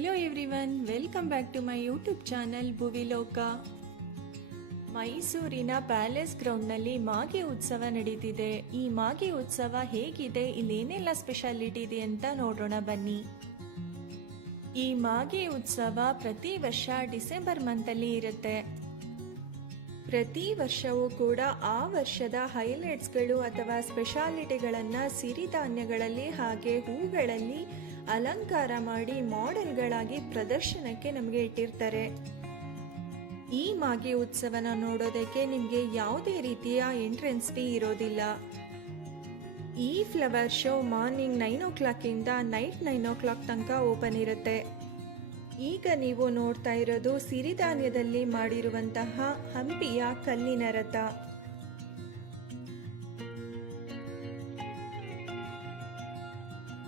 Hello everyone welcome back to my YouTube channel Bhuviloka ಮೈಸೂರಿನ palace ಗ್ರೌಂಡ್ನಲ್ಲಿ ಮಾಗಿ ಉತ್ಸವ ನಡೀತಿದೆ. ಈ ಮಾಗಿ ಉತ್ಸವ ಹೇಗಿದೆ ಇಲ್ಲೇನೆಲ್ಲ ಸ್ಪೆಷಾಲಿಟಿ ಇದೆ ಅಂತ ನೋಡೋಣ ಬನ್ನಿ. ಈ ಮಾಗಿ ಉತ್ಸವ ಪ್ರತಿ ವರ್ಷ ಡಿಸೆಂಬರ್ ಮಂತಲ್ಲಿ ಇರುತ್ತೆ. ಪ್ರತಿ ವರ್ಷವೂ ಕೂಡ ಆ ವರ್ಷದ ಹೈಲೈಟ್ಸ್ಗಳು ಅಥವಾ ಸ್ಪೆಷಾಲಿಟಿಗಳನ್ನು ಸಿರಿಧಾನ್ಯಗಳಲ್ಲಿ ಹಾಗೆ ಹೂಗಳಲ್ಲಿ ಅಲಂಕಾರ ಮಾಡಿ ಮಾಡೆಲ್ಗಳಾಗಿ ಪ್ರದರ್ಶನಕ್ಕೆ ನಮಗೆ ಇಟ್ಟಿರ್ತಾರೆ. ಈ ಮಾಗಿ ಉತ್ಸವನ ನೋಡೋದಕ್ಕೆ ನಿಮಗೆ ಯಾವುದೇ ರೀತಿಯ ಎಂಟ್ರೆನ್ಸ್ ಫೀ ಇರೋದಿಲ್ಲ. ಈ ಫ್ಲವರ್ ಶೋ ಮಾರ್ನಿಂಗ್ ನೈನ್ ಓ ಕ್ಲಾಕಿಂದ ನೈಟ್ ನೈನ್ ಓ ಕ್ಲಾಕ್ ತನಕ ಓಪನ್ ಇರುತ್ತೆ. ಈಗ ನೀವು ನೋಡ್ತಾ ಇರೋದು ಸಿರಿಧಾನ್ಯದಲ್ಲಿ ಮಾಡಿರುವಂತಹ ಹಂಪಿಯ ಕಲ್ಲಿನ ರಥ.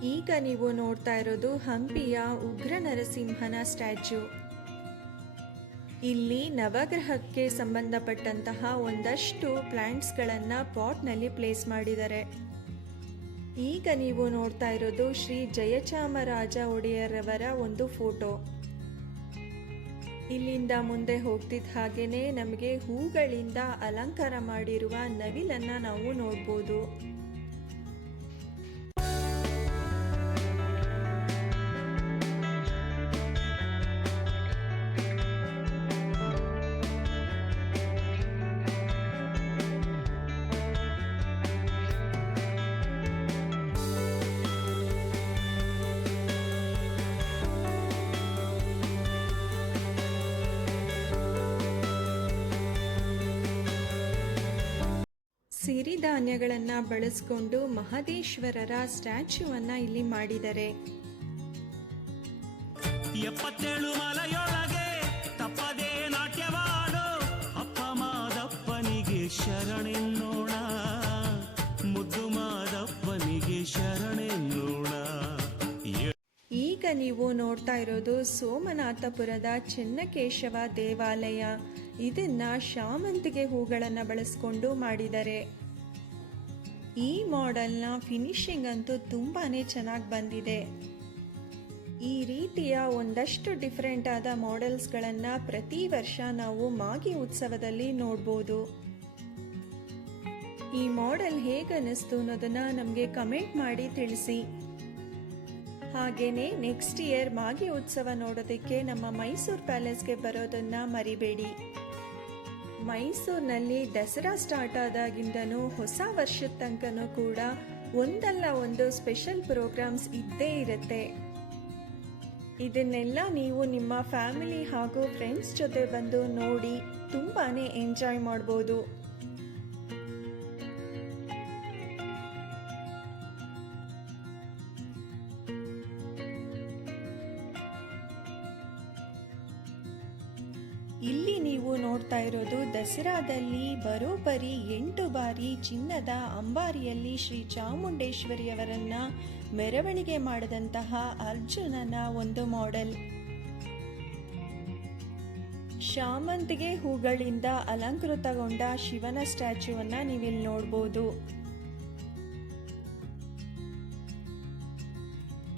ಈಗ ನೀವು ನೋಡ್ತಾ ಇರೋದು ಹಂಪಿಯ ಉಗ್ರ ನರಸಿಂಹನ ಸ್ಟ್ಯಾಚ್ಯೂ. ಇಲ್ಲಿ ನವಗ್ರಹಕ್ಕೆ ಸಂಬಂಧಪಟ್ಟಂತಹ ಒಂದಷ್ಟು ಪ್ಲ್ಯಾಂಟ್ಸ್ಗಳನ್ನು ಪಾಟ್ನಲ್ಲಿ ಪ್ಲೇಸ್ ಮಾಡಿದ್ದಾರೆ. ಈಗ ನೀವು ನೋಡ್ತಾ ಇರೋದು ಶ್ರೀ ಜಯಚಾಮರಾಜ ಒಡೆಯರವರ ಒಂದು ಫೋಟೋ. ಇಲ್ಲಿಂದ ಮುಂದೆ ಹೋಗ್ತಿದ್ದ ಹಾಗೇನೆ ನಮಗೆ ಹೂಗಳಿಂದ ಅಲಂಕಾರ ಮಾಡಿರುವ ನವಿಲನ್ನ ನಾವು ನೋಡ್ಬೋದು. ಸಿರಿಧಾನ್ಯಗಳನ್ನು ಬಳಸ್ಕೊಂಡು ಮಹದೇಶ್ವರರ ಸ್ಟ್ಯಾಚ್ಯೂವನ್ನು ಇಲ್ಲಿ ಮಾಡಿದ್ದಾರೆ ಎಪ್ಪತ್ತೇಳು ಮಲೆಯೊಳಗೆ ತಪ್ಪದೇ ನಾಟ್ಯವಾಡೋ ಅಪ್ಪ ಮಾದಪ್ಪನಿಗೆ ಶರಣೆನ್ನೋಣ. ಮುದ್ದು ಮಾದಪ್ಪನಿಗೆ ಶರಣೆನ್ನೋಣ. ಈಗ ನೀವು ನೋಡ್ತಾ ಇರೋದು ಸೋಮನಾಥಪುರದ ಚೆನ್ನಕೇಶವ ದೇವಾಲಯ. ಇದನ್ನ ಶಾಮಂತಿಗೆ ಹೂಗಳನ್ನು ಬಳಸ್ಕೊಂಡು ಮಾಡಿದ್ದಾರೆ ಈ ಮಾಡೆಲ್ನ ಫಿನಿಶಿಂಗ್ ಅಂತೂ ತುಂಬಾ ಚೆನ್ನಾಗಿ ಬಂದಿದೆ. ಈ ರೀತಿಯ ಒಂದಷ್ಟು ಡಿಫ್ರೆಂಟ್ ಆದ ಮಾಡೆಲ್ಸ್ಗಳನ್ನು ಪ್ರತಿ ವರ್ಷ ನಾವು ಮಾಗಿ ಉತ್ಸವದಲ್ಲಿ ನೋಡ್ಬೋದು. ಈ ಮಾಡೆಲ್ ಹೇಗನ್ನಿಸ್ತು ಅನ್ನೋದನ್ನ ನಮಗೆ ಕಮೆಂಟ್ ಮಾಡಿ ತಿಳಿಸಿ. ಹಾಗೆಯೇ ನೆಕ್ಸ್ಟ್ ಇಯರ್ ಮಾಗಿ ಉತ್ಸವ ನೋಡೋದಕ್ಕೆ ನಮ್ಮ ಮೈಸೂರು ಪ್ಯಾಲೇಸ್ಗೆ ಬರೋದನ್ನ ಮರಿಬೇಡಿ. ಮೈಸೂರಿನಲ್ಲಿ ದಸರಾ ಸ್ಟಾರ್ಟ್ ಆದಾಗಿಂದನೂ ಹೊಸ ವರ್ಷದ ತನಕನೂ ಕೂಡ ಒಂದಲ್ಲ ಒಂದು ಸ್ಪೆಷಲ್ ಪ್ರೋಗ್ರಾಮ್ಸ್ ಇದ್ದೇ ಇರುತ್ತೆ. ಇದನ್ನೆಲ್ಲ ನೀವು ನಿಮ್ಮ ಫ್ಯಾಮಿಲಿ ಹಾಗೂ ಫ್ರೆಂಡ್ಸ್ ಜೊತೆ ಬಂದು ನೋಡಿ ತುಂಬಾ ಎಂಜಾಯ್ ಮಾಡ್ಬೋದು. ಇಲ್ಲಿ ನೀವು ನೋಡ್ತಾ ಇರೋದು ದಸರಾದಲ್ಲಿ ಬರೋಬ್ಬರಿ ಎಂಟು ಬಾರಿ ಚಿನ್ನದ ಅಂಬಾರಿಯಲ್ಲಿ ಶ್ರೀ ಚಾಮುಂಡೇಶ್ವರಿಯವರನ್ನ ಮೆರವಣಿಗೆ ಮಾಡಿದಂತಹ ಅರ್ಜುನನ ಒಂದು ಮಾಡೆಲ್ ಶಾಮಂತಿಗೆ ಹೂಗಳಿಂದ ಅಲಂಕೃತಗೊಂಡ ಶಿವನ ಸ್ಟ್ಯಾಚ್ಯೂವನ್ನ ನೀವಿಲ್ಲಿ ನೋಡ್ಬೋದು.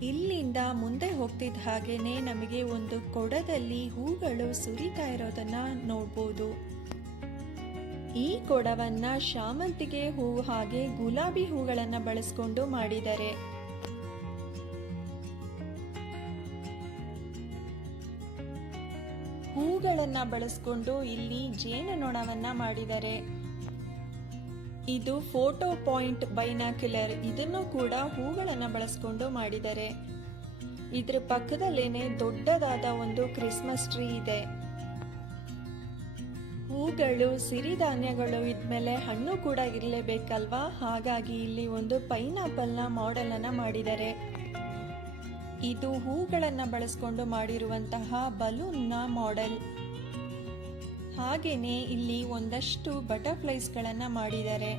ಇಲ್ಲಿಂದ ಮುಂದೆ ಹೋಗ್ತಿದ್ದ ಹಾಗೇನೆ ನಮಗೆ ಒಂದು ಕೊಡದಲ್ಲಿ ಹೂಗಳು ಸುರಿತಾ ಇರೋದನ್ನ ನೋಡ್ಬೋದು. ಈ ಕೊಡವನ್ನ ಶಾಮಂತಿಗೆ ಹೂ ಹಾಗೆ ಗುಲಾಬಿ ಹೂಗಳನ್ನ ಬಳಸ್ಕೊಂಡು ಮಾಡಿದ್ದಾರೆ ಹೂಗಳನ್ನ ಬಳಸ್ಕೊಂಡು ಇಲ್ಲಿ ಜೇನುನೊಣವನ್ನ ಮಾಡಿದ್ದಾರೆ ಇದು ಫೋಟೋ ಪಾಯಿಂಟ್ ಬೈನಾಕ್ಯುಲರ್. ಇದನ್ನು ಕೂಡ ಹೂಗಳನ್ನು ಬಳಸ್ಕೊಂಡು ಮಾಡಿದ್ದಾರೆ. ಇದ್ರ ಪಕ್ಕದಲ್ಲೇನೆ ದೊಡ್ಡದಾದ ಒಂದು ಕ್ರಿಸ್ಮಸ್ ಟ್ರೀ ಇದೆ. ಹೂಗಳು ಸಿರಿಧಾನ್ಯಗಳು ಇದ್ಮೇಲೆ ಹಣ್ಣು ಕೂಡ ಇರಲೇಬೇಕಲ್ವಾ? ಹಾಗಾಗಿ ಇಲ್ಲಿ ಒಂದು ಪೈನಾಪಲ್ನ ಮಾಡೆಲ್ ಅನ್ನ ಮಾಡಿದ್ದಾರೆ. ಇದು ಹೂಗಳನ್ನ ಬಳಸ್ಕೊಂಡು ಮಾಡಿರುವಂತಹ ಬಲೂನ್ನ ಮಾಡೆಲ್. ಹಾಗೇನೆ ಇಲ್ಲಿ ಒಂದಷ್ಟು ಬಟರ್ಫ್ಲೈಸ್ಗಳನ್ನು ಮಾಡಿದ್ದಾರೆ.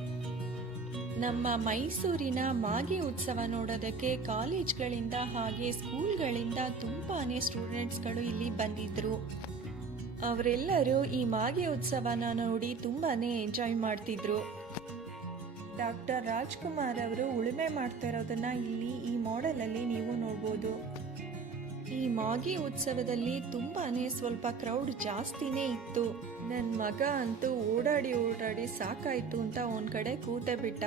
ನಮ್ಮ ಮೈಸೂರಿನ ಮಾಗಿ ಉತ್ಸವ ನೋಡೋದಕ್ಕೆ ಕಾಲೇಜ್ಗಳಿಂದ ಹಾಗೆ ಸ್ಕೂಲ್ಗಳಿಂದ ತುಂಬಾನೇ ಸ್ಟೂಡೆಂಟ್ಸ್ಗಳು ಇಲ್ಲಿ ಬಂದಿದ್ರು. ಅವರೆಲ್ಲರೂ ಈ ಮಾಗಿ ಉತ್ಸವನ ನೋಡಿ ತುಂಬಾನೇ ಎಂಜಾಯ್ ಮಾಡ್ತಿದ್ರು. ಡಾಕ್ಟರ್ ರಾಜ್ಕುಮಾರ್ ಅವರು ಉಳುಮೆ ಮಾಡ್ತಾ ಇರೋದನ್ನ ಇಲ್ಲಿ ಈ ಮಾಡೆಲಲ್ಲಿ ನೀವು ನೋಡ್ಬೋದು. ಈ ಮಾಗಿ ಉತ್ಸವದಲ್ಲಿ ತುಂಬಾನೇ ಸ್ವಲ್ಪ ಕ್ರೌಡ್ ಜಾಸ್ತಿನೇ ಇತ್ತು. ನನ್ನ ಮಗ ಅಂತೂ ಓಡಾಡಿ ಓಡಾಡಿ ಸಾಕಾಯ್ತು ಅಂತ ಒಂದ್ ಕಡೆ ಕೂತೆ ಬಿಟ್ಟ.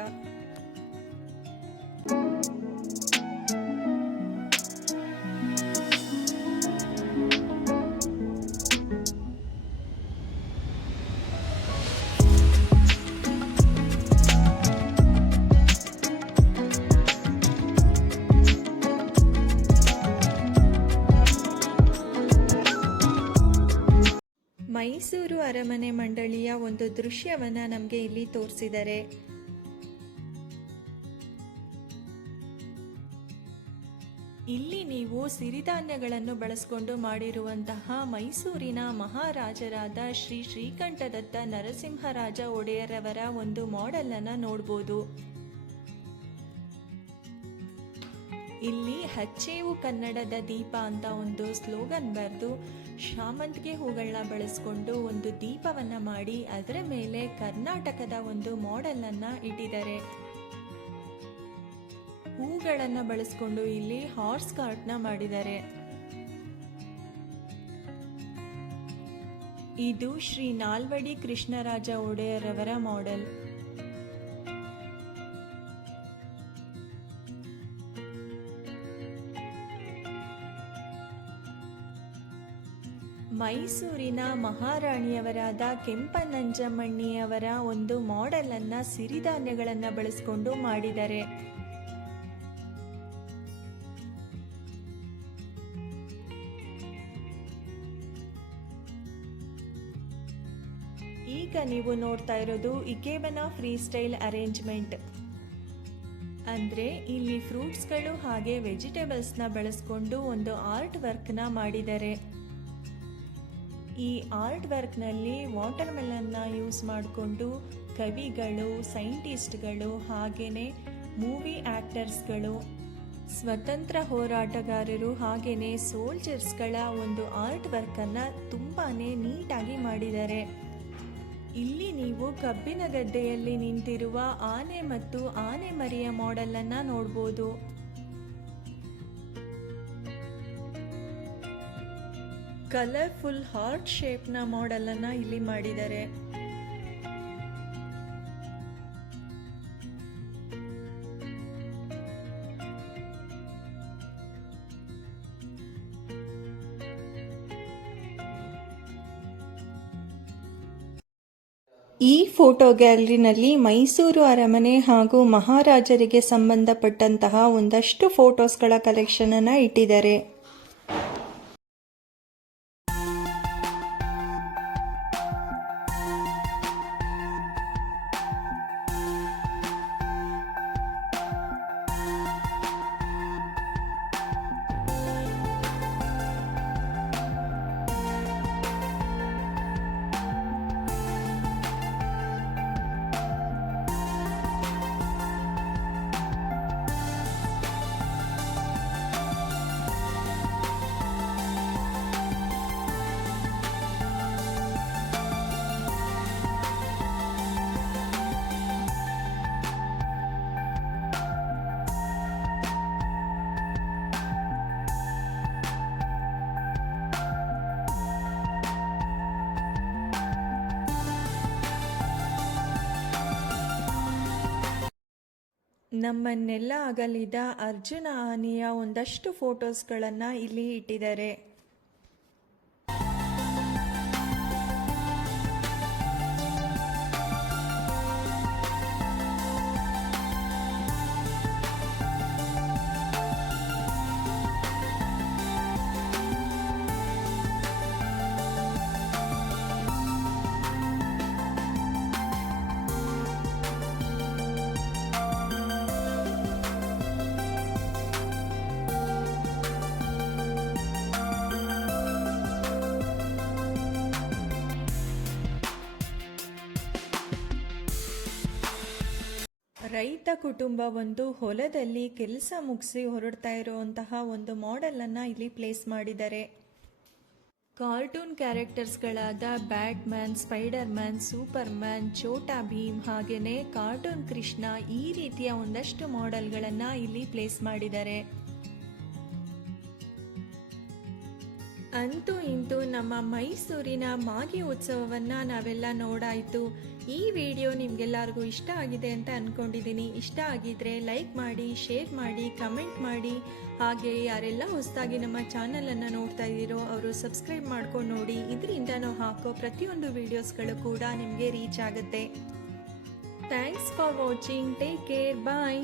ಮೈಸೂರು ಅರಮನೆ ಮಂಡಳಿಯ ಒಂದು ದೃಶ್ಯವನ್ನ ನಮಗೆ ಇಲ್ಲಿ ತೋರಿಸಿದ್ದಾರೆ. ಇಲ್ಲಿ ನೀವು ಸಿರಿಧಾನ್ಯಗಳನ್ನು ಬಳಸಿಕೊಂಡು ಮಾಡಿರುವಂತಹ ಮೈಸೂರಿನ ಮಹಾರಾಜರಾದ ಶ್ರೀ ಶ್ರೀಕಂಠದತ್ತ ನರಸಿಂಹರಾಜ ಒಡೆಯರವರ ಒಂದು ಮಾಡೆಲ್ ಅನ್ನ ನೋಡ್ಬೋದು. ಇಲ್ಲಿ ಹಚ್ಚೇವು ಕನ್ನಡದ ದೀಪ ಅಂತ ಒಂದು ಸ್ಲೋಗನ್ ಬರೆದು ಶಾಮಂತಿಗೆ ಹೂಗಳನ್ನ ಬಳಸ್ಕೊಂಡು ಒಂದು ದೀಪವನ್ನ ಮಾಡಿ ಅದರ ಮೇಲೆ ಕರ್ನಾಟಕದ ಒಂದು ಮಾಡೆಲ್ ಅನ್ನ ಇಟ್ಟಿದ್ದಾರೆ. ಹೂಗಳನ್ನು ಬಳಸ್ಕೊಂಡು ಇಲ್ಲಿ ಹಾರ್ಸ್ ಕಾರ್ಟ್ನ ಮಾಡಿದ್ದಾರೆ. ಇದು ಶ್ರೀ ನಾಲ್ವಡಿ ಕೃಷ್ಣರಾಜ ಒಡೆಯರವರ ಮಾಡೆಲ್. ಮೈಸೂರಿನ ಮಹಾರಾಣಿಯವರಾದ ಕೆಂಪನಂಜಮ್ಮಣ್ಣಿಯವರ ಒಂದು ಮಾಡೆಲ್ ಅನ್ನ ಸಿರಿಧಾನ್ಯಗಳನ್ನ ಬಳಸಿಕೊಂಡು ಮಾಡಿದ್ದಾರೆ. ಈಗ ನೀವು ನೋಡ್ತಾ ಇರೋದು ಇಕೇಬನ ಫ್ರೀ ಸ್ಟೈಲ್ ಅರೇಂಜ್ಮೆಂಟ್. ಅಂದ್ರೆ ಇಲ್ಲಿ ಫ್ರೂಟ್ಸ್ಗಳು ಹಾಗೆ ವೆಜಿಟೇಬಲ್ಸ್ನ ಬಳಸ್ಕೊಂಡು ಒಂದು ಆರ್ಟ್ ವರ್ಕ್ನ ಮಾಡಿದ್ದಾರೆ. ಈ ಆರ್ಟ್ ವರ್ಕ್ನಲ್ಲಿ ವಾಟರ್ ಮೆಲನ್ನ ಯೂಸ್ ಮಾಡಿಕೊಂಡು ಕವಿಗಳು, ಸೈಂಟಿಸ್ಟ್ಗಳು ಹಾಗೆಯೇ ಮೂವಿ ಆ್ಯಕ್ಟರ್ಸ್ಗಳು ಸ್ವತಂತ್ರ ಹೋರಾಟಗಾರರು ಹಾಗೆಯೇ ಸೋಲ್ಜರ್ಸ್ಗಳ ಒಂದು ಆರ್ಟ್ ವರ್ಕನ್ನು ತುಂಬಾ ನೀಟಾಗಿ ಮಾಡಿದ್ದಾರೆ. ಇಲ್ಲಿ ನೀವು ಕಬ್ಬಿನ ಗದ್ದೆಯಲ್ಲಿ ನಿಂತಿರುವ ಆನೆ ಮತ್ತು ಆನೆ ಮರಿಯ ಮಾಡೆಲನ್ನು ನೋಡ್ಬೋದು. ಕಲರ್ಫುಲ್ ಹಾರ್ಟ್ ಶೇಪ್ನ ಮಾಡೆಲನ್ನು ಇಲ್ಲಿ ಮಾಡಿದ್ದಾರೆ. ಈ ಫೋಟೋ ಗ್ಯಾಲರಿನಲ್ಲಿ ಮೈಸೂರು ಅರಮನೆ ಹಾಗೂ ಮಹಾರಾಜರಿಗೆ ಸಂಬಂಧಪಟ್ಟಂತಹ ಒಂದಷ್ಟು ಫೋಟೋಸ್ಗಳ ಕಲೆಕ್ಷನ್ ಅನ್ನ ಇಟ್ಟಿದ್ದಾರೆ. ನಮ್ಮನ್ನೆಲ್ಲ ಅಗಲಿದ ಅರ್ಜುನ ಆನೆಯ ಒಂದಷ್ಟು ಫೋಟೋಸ್ಗಳನ್ನು ಇಲ್ಲಿ ಇಟ್ಟಿದ್ದಾರೆ. ರೈತ ಕುಟುಂಬ ಒಂದು ಹೊಲದಲ್ಲಿ ಕೆಲಸ ಮುಗಿಸಿ ಹೊರಡ್ತಾ ಇರುವಂತಹ ಒಂದು ಮಾಡೆಲ್ ಅನ್ನ ಇಲ್ಲಿ ಪ್ಲೇಸ್ ಮಾಡಿದ್ದಾರೆ. Cartoon ಕ್ಯಾರೆಕ್ಟರ್ಸ್ಗಳಾದ Batman Spiderman Superman Chhota Bheem ಹಾಗೆಯೇ ಕಾರ್ಟೂನ್ ಕೃಷ್ಣ ಈ ರೀತಿಯ ಒಂದಷ್ಟು ಮಾಡೆಲ್ಗಳನ್ನು ಇಲ್ಲಿ ಪ್ಲೇಸ್ ಮಾಡಿದ್ದಾರೆ. ಅಂತೂ ಇಂತೂ ನಮ್ಮ ಮೈಸೂರಿನ ಮಾಗಿ ಉತ್ಸವವನ್ನು ನಾವೆಲ್ಲ ನೋಡಾಯಿತು. ಈ ವಿಡಿಯೋ ನಿಮಗೆಲ್ಲರಿಗೂ ಇಷ್ಟ ಆಗಿದೆ ಅಂತ ಅಂದ್ಕೊಂಡಿದ್ದೀನಿ ಇಷ್ಟ ಆಗಿದ್ರೆ ಲೈಕ್ ಮಾಡಿ, ಶೇರ್ ಮಾಡಿ, ಕಮೆಂಟ್ ಮಾಡಿ. ಹಾಗೆ ಯಾರೆಲ್ಲ ಹೊಸದಾಗಿ ನಮ್ಮ ಚಾನಲನ್ನು ನೋಡ್ತಾ ಇದ್ದೀರೋ ಅವರು ಸಬ್ಸ್ಕ್ರೈಬ್ ಮಾಡ್ಕೊಂಡು ನೋಡಿ. ಇದರಿಂದ ನಾವು ಹಾಕೋ ಪ್ರತಿಯೊಂದು ವೀಡಿಯೋಸ್ಗಳು ಕೂಡ ನಿಮಗೆ ರೀಚ್ ಆಗುತ್ತೆ. Thanks for watching take care bye